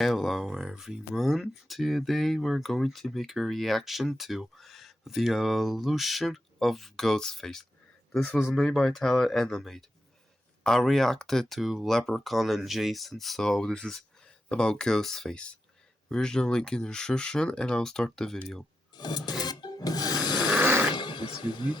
Hello everyone, today we're going to make a reaction to the illusion of Ghostface. This was made by Tyler Animate. I reacted to Leprechaun and Jason, so this is about Ghostface. Original link in the description and I'll start the video. Excuse me?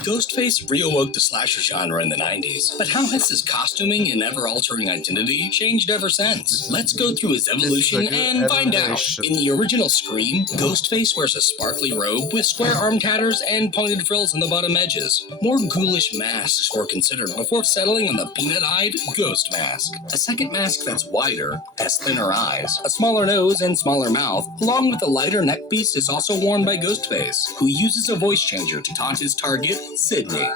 Ghostface reawoke the slasher genre in the 90s, but how has his costuming and ever-altering identity changed ever since? Let's go through his evolution and find out. In the original Scream, Ghostface wears a sparkly robe with square arm tatters and pointed frills on the bottom edges. More ghoulish masks were considered before settling on the peanut-eyed ghost mask. A second mask that's wider, has thinner eyes, a smaller nose, and smaller mouth, along with a lighter neck piece, is also worn by Ghostface, who uses a voice changer to taunt his target, Sydney.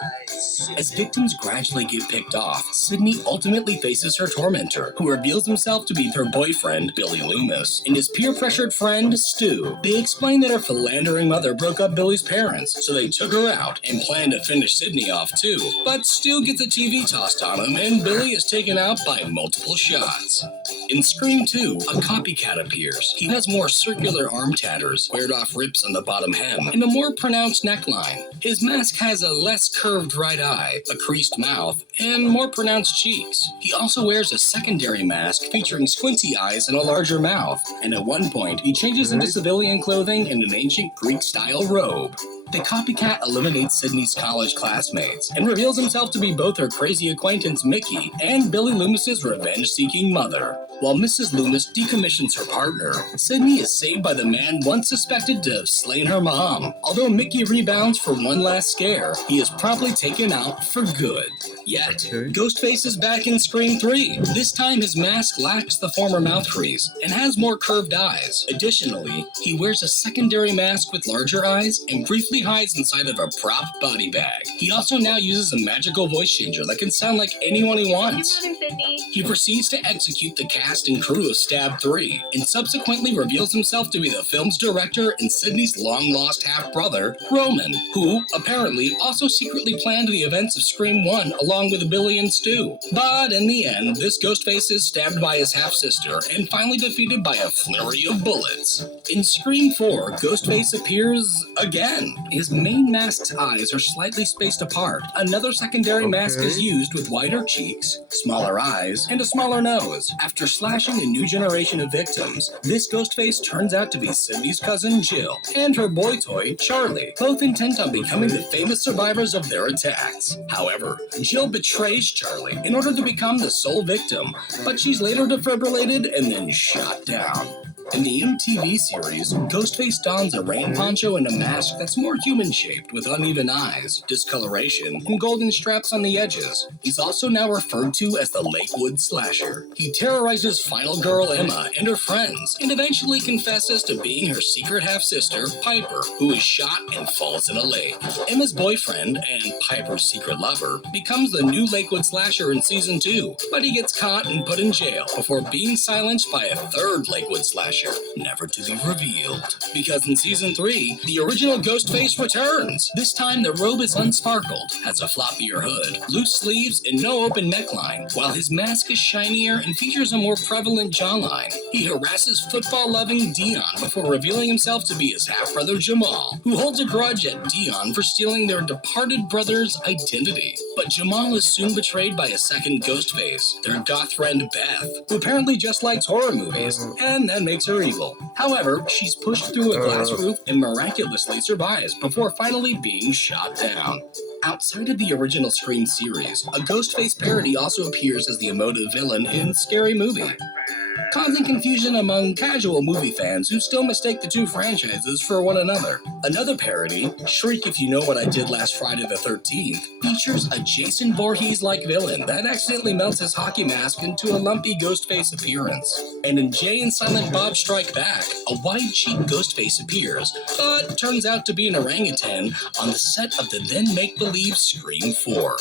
As victims gradually get picked off, Sydney ultimately faces her tormentor, who reveals himself to be her boyfriend, Billy Loomis, and his peer-pressured friend, Stu. They explain that her philandering mother broke up Billy's parents, so they took her out and planned to finish Sydney off too. But Stu gets a TV tossed on him, and Billy is taken out by multiple shots. In Scream 2, a copycat appears. He has more circular arm tatters, squared-off rips on the bottom hem, and a more pronounced neckline. His mask has a less curved right eye, a creased mouth, and more pronounced cheeks. He also wears a secondary mask featuring squinty eyes and a larger mouth, and at one point, he changes into civilian clothing in an ancient Greek-style robe. The copycat eliminates Sydney's college classmates and reveals himself to be both her crazy acquaintance Mickey and Billy Loomis's revenge-seeking mother. While Mrs. Loomis decommissions her partner, Sydney is saved by the man once suspected to have slain her mom. Although Mickey rebounds for one last scare, he is promptly taken out for good. Yet, Ghostface is back in Scream 3. This time his mask lacks the former mouth crease and has more curved eyes. Additionally, he wears a secondary mask with larger eyes and briefly hides inside of a prop body bag. He also now uses a magical voice changer that can sound like anyone he wants. He proceeds to execute the cast and crew of Stab 3 and subsequently reveals himself to be the film's director and Sydney's long-lost half-brother, Roman, who apparently also secretly planned the events of Scream 1 along with Billy and Stu. But in the end, this Ghostface is stabbed by his half-sister and finally defeated by a flurry of bullets. In Scream 4, Ghostface appears again. His main mask's eyes are slightly spaced apart. Another secondary mask is used with wider cheeks, smaller eyes, and a smaller nose. After slashing a new generation of victims, this Ghostface turns out to be Sydney's cousin Jill and her boy toy Charlie, both intent on becoming the famous survivors of their attacks. However, Jill betrays Charlie in order to become the sole victim, but she's later defibrillated and then shot down. In the MTV series, Ghostface dons a rain poncho and a mask that's more human-shaped with uneven eyes, discoloration, and golden straps on the edges. He's also now referred to as the Lakewood Slasher. He terrorizes final girl Emma and her friends, and eventually confesses to being her secret half-sister, Piper, who is shot and falls in a lake. Emma's boyfriend, and Piper's secret lover, becomes the new Lakewood Slasher in Season 2, but he gets caught and put in jail before being silenced by a third Lakewood Slasher, never to be revealed. Because in Season 3, the original Ghostface returns. This time the robe is unsparkled, has a floppier hood, loose sleeves, and no open neckline, while his mask is shinier and features a more prevalent jawline. He harasses football-loving Dion before revealing himself to be his half-brother Jamal, who holds a grudge at Dion for stealing their departed brother's identity. But Jamal is soon betrayed by a second Ghostface, their goth friend Beth, who apparently just likes horror movies, and that makes her evil. However, she's pushed through a glass roof and miraculously survives before finally being shot down. Outside of the original Scream series, a Ghostface parody also appears as the emotive villain in Scary Movie, causing confusion among casual movie fans who still mistake the two franchises for one another. Another parody, Shriek If You Know What I Did Last Friday the 13th, features a Jason Voorhees-like villain that accidentally melts his hockey mask into a lumpy Ghostface appearance. And in Jay and Silent Bob Strike Back, a wide-cheeked Ghostface appears, but turns out to be an orangutan on the set of the then make-believe Scream 4.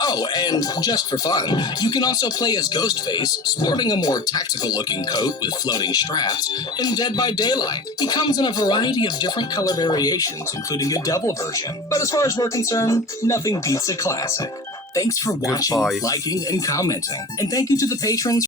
Oh, and just for fun, you can also play as Ghostface, sporting a more tactical-looking coat with floating straps, in Dead by Daylight. He comes in a variety of different color variations, including a devil version. But as far as we're concerned, nothing beats a classic. Thanks for watching, liking, and commenting. And thank you to the patrons